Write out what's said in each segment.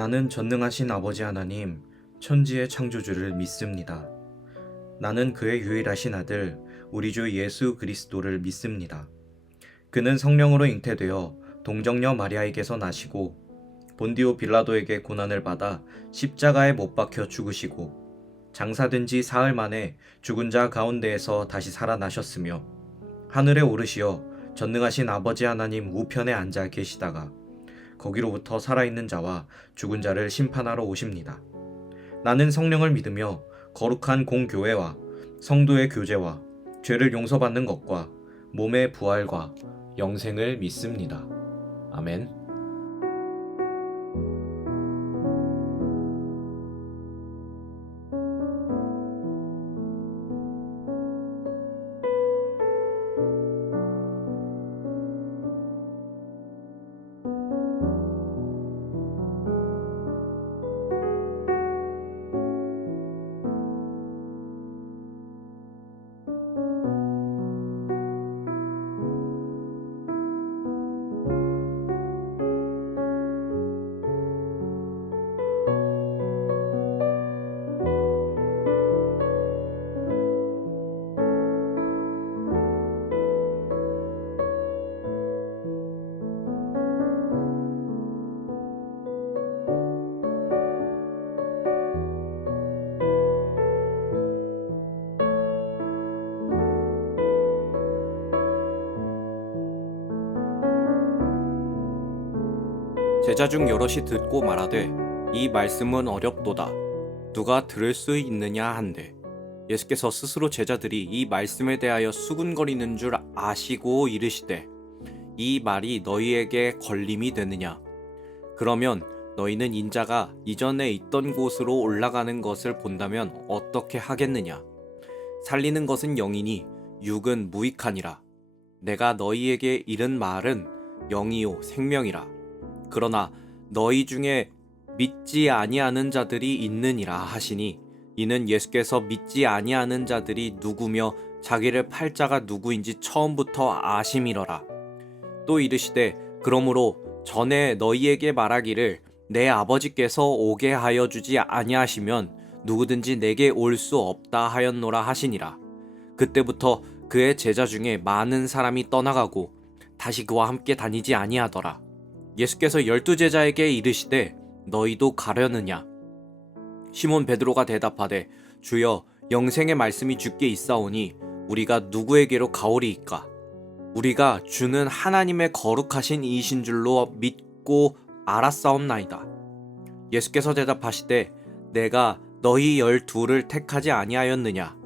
나는 전능하신 아버지 하나님, 천지의 창조주를 믿습니다. 나는 그의 유일하신 아들, 우리 주 예수 그리스도를 믿습니다. 그는 성령으로 잉태되어 동정녀 마리아에게서 나시고 본디오 빌라도에게 고난을 받아 십자가에 못 박혀 죽으시고 장사된 지 사흘 만에 죽은 자 가운데에서 다시 살아나셨으며 하늘에 오르시어 전능하신 아버지 하나님 우편에 앉아 계시다가 거기로부터 살아있는 자와 죽은 자를 심판하러 오십니다. 나는 성령을 믿으며 거룩한 공교회와 성도의 교제와 죄를 용서받는 것과 몸의 부활과 영생을 믿습니다. 아멘. 제자 중 여럿이 듣고 말하되 이 말씀은 어렵도다. 누가 들을 수 있느냐 한데 예수께서 스스로 제자들이 이 말씀에 대하여 수군거리는 줄 아시고 이르시되 이 말이 너희에게 걸림이 되느냐. 그러면 너희는 인자가 이전에 있던 곳으로 올라가는 것을 본다면 어떻게 하겠느냐. 살리는 것은 영이니 육은 무익하니라. 내가 너희에게 이른 말은 영이요 생명이라. 그러나 너희 중에 믿지 아니하는 자들이 있느니라 하시니 이는 예수께서 믿지 아니하는 자들이 누구며 자기를 팔 자가 누구인지 처음부터 아심이러라. 또 이르시되 그러므로 전에 너희에게 말하기를 내 아버지께서 오게 하여 주지 아니하시면 누구든지 내게 올 수 없다 하였노라 하시니라. 그때부터 그의 제자 중에 많은 사람이 떠나가고 다시 그와 함께 다니지 아니하더라. 예수께서 12제자에게 이르시되 너희도 가려느냐. 시몬 베드로가 대답하되 주여 영생의 말씀이 주께 있사오니 우리가 누구에게로 가오리이까. 우리가 주는 하나님의 거룩하신 이신 줄로 믿고 알았사옵나이다. 예수께서 대답하시되 내가 너희 12를 택하지 아니하였느냐.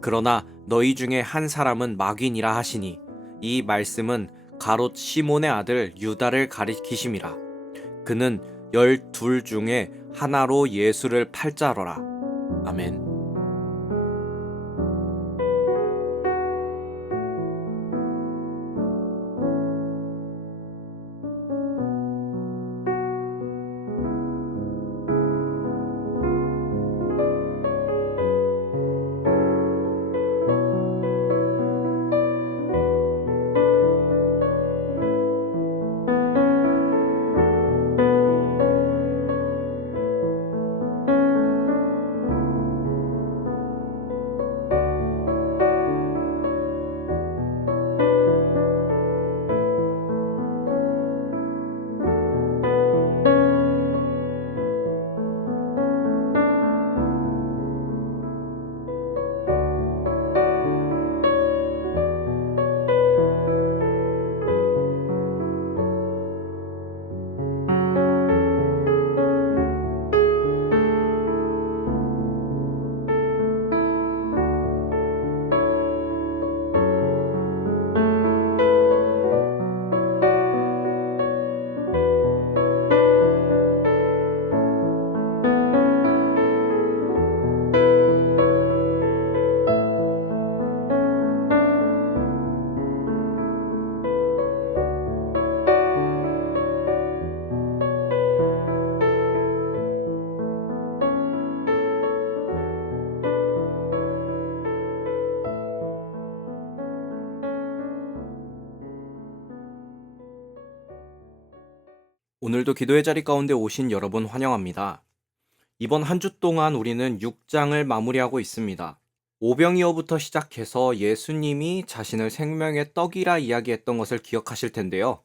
그러나 너희 중에 한 사람은 마귀니라 하시니 이 말씀은 가롯 시몬의 아들 유다를 가리키심이라. 그는 12 중에 하나로 예수를 팔 자로라. 아멘. 오늘도 기도의 자리 가운데 오신 여러분 환영합니다. 이번 한 주 동안 우리는 6장을 마무리하고 있습니다. 오병이어부터 시작해서 예수님이 자신을 생명의 떡이라 이야기했던 것을 기억하실 텐데요.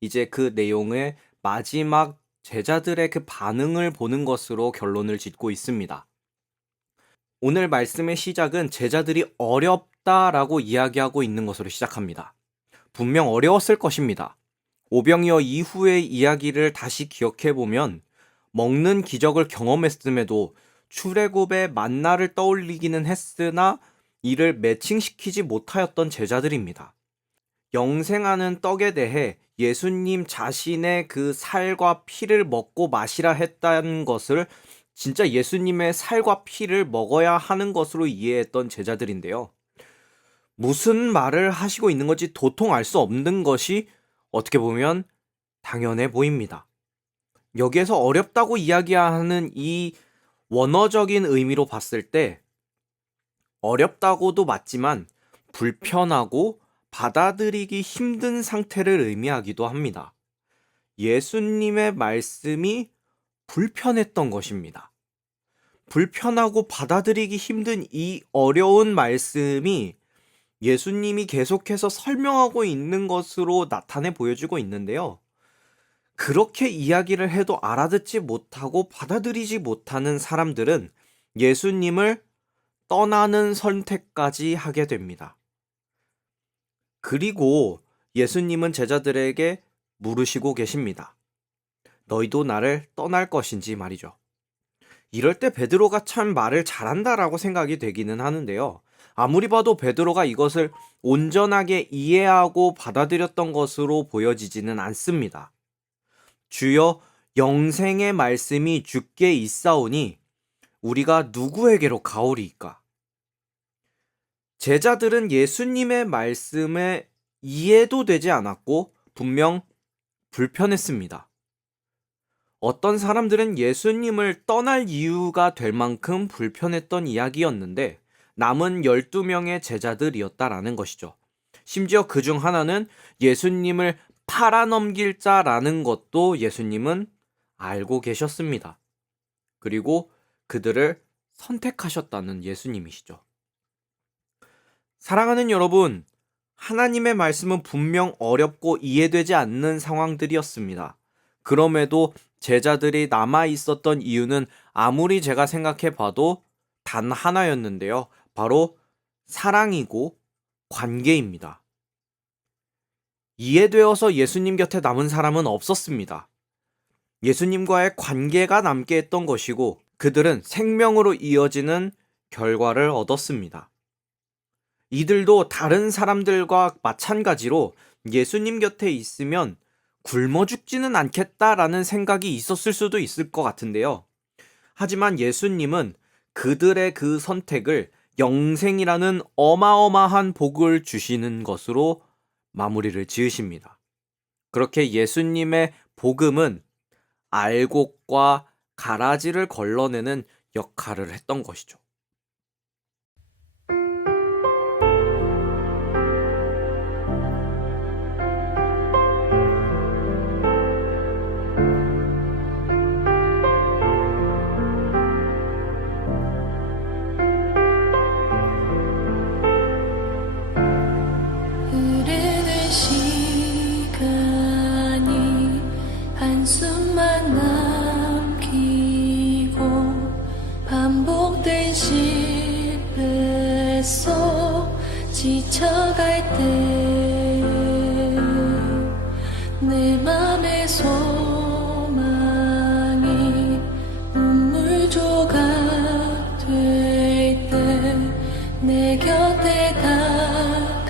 이제 그 내용의 마지막 제자들의 그 반응을 보는 것으로 결론을 짓고 있습니다. 오늘 말씀의 시작은 제자들이 어렵다라고 이야기하고 있는 것으로 시작합니다. 분명 어려웠을 것입니다. 오병이어 이후의 이야기를 다시 기억해보면 먹는 기적을 경험했음에도 출애굽의 만나를 떠올리기는 했으나 이를 매칭시키지 못하였던 제자들입니다. 영생하는 떡에 대해 예수님 자신의 그 살과 피를 먹고 마시라 했다는 것을 진짜 예수님의 살과 피를 먹어야 하는 것으로 이해했던 제자들인데요. 무슨 말을 하시고 있는 건지 도통 알 수 없는 것이 어떻게 보면 당연해 보입니다. 여기에서 어렵다고 이야기하는 이 원어적인 의미로 봤을 때 어렵다고도 맞지만 불편하고 받아들이기 힘든 상태를 의미하기도 합니다. 예수님의 말씀이 불편했던 것입니다. 불편하고 받아들이기 힘든 이 어려운 말씀이 예수님이 계속해서 설명하고 있는 것으로 나타내 보여지고 있는데요. 그렇게 이야기를 해도 알아듣지 못하고 받아들이지 못하는 사람들은 예수님을 떠나는 선택까지 하게 됩니다. 그리고 예수님은 제자들에게 물으시고 계십니다. 너희도 나를 떠날 것인지 말이죠. 이럴 때 베드로가 참 말을 잘한다라고 생각이 되기는 하는데요. 아무리 봐도 베드로가 이것을 온전하게 이해하고 받아들였던 것으로 보여지지는 않습니다. 주여 영생의 말씀이 주께 있사오니 우리가 누구에게로 가오리이까? 제자들은 예수님의 말씀에 이해도 되지 않았고 분명 불편했습니다. 어떤 사람들은 예수님을 떠날 이유가 될 만큼 불편했던 이야기였는데 남은 12명의 제자들이었다라는 것이죠. 심지어 그중 하나는 예수님을 팔아넘길 자라는 것도 예수님은 알고 계셨습니다. 그리고 그들을 선택하셨다는 예수님이시죠. 사랑하는 여러분, 하나님의 말씀은 분명 어렵고 이해되지 않는 상황들이었습니다. 그럼에도 제자들이 남아 있었던 이유는 아무리 제가 생각해 봐도 단 하나였는데요. 바로 사랑이고 관계입니다. 이해되어서 예수님 곁에 남은 사람은 없었습니다. 예수님과의 관계가 남게 했던 것이고 그들은 생명으로 이어지는 결과를 얻었습니다. 이들도 다른 사람들과 마찬가지로 예수님 곁에 있으면 굶어 죽지는 않겠다라는 생각이 있었을 수도 있을 것 같은데요. 하지만 예수님은 그들의 그 선택을 영생이라는 어마어마한 복을 주시는 것으로 마무리를 지으십니다. 그렇게 예수님의 복음은 알곡과 가라지를 걸러내는 역할을 했던 것이죠. 흐르는 시간이 한숨만 남기고 반복된 실패 속 지쳐갈 때 내 맘의 소망이 눈물 조각 될 때 내 곁에 다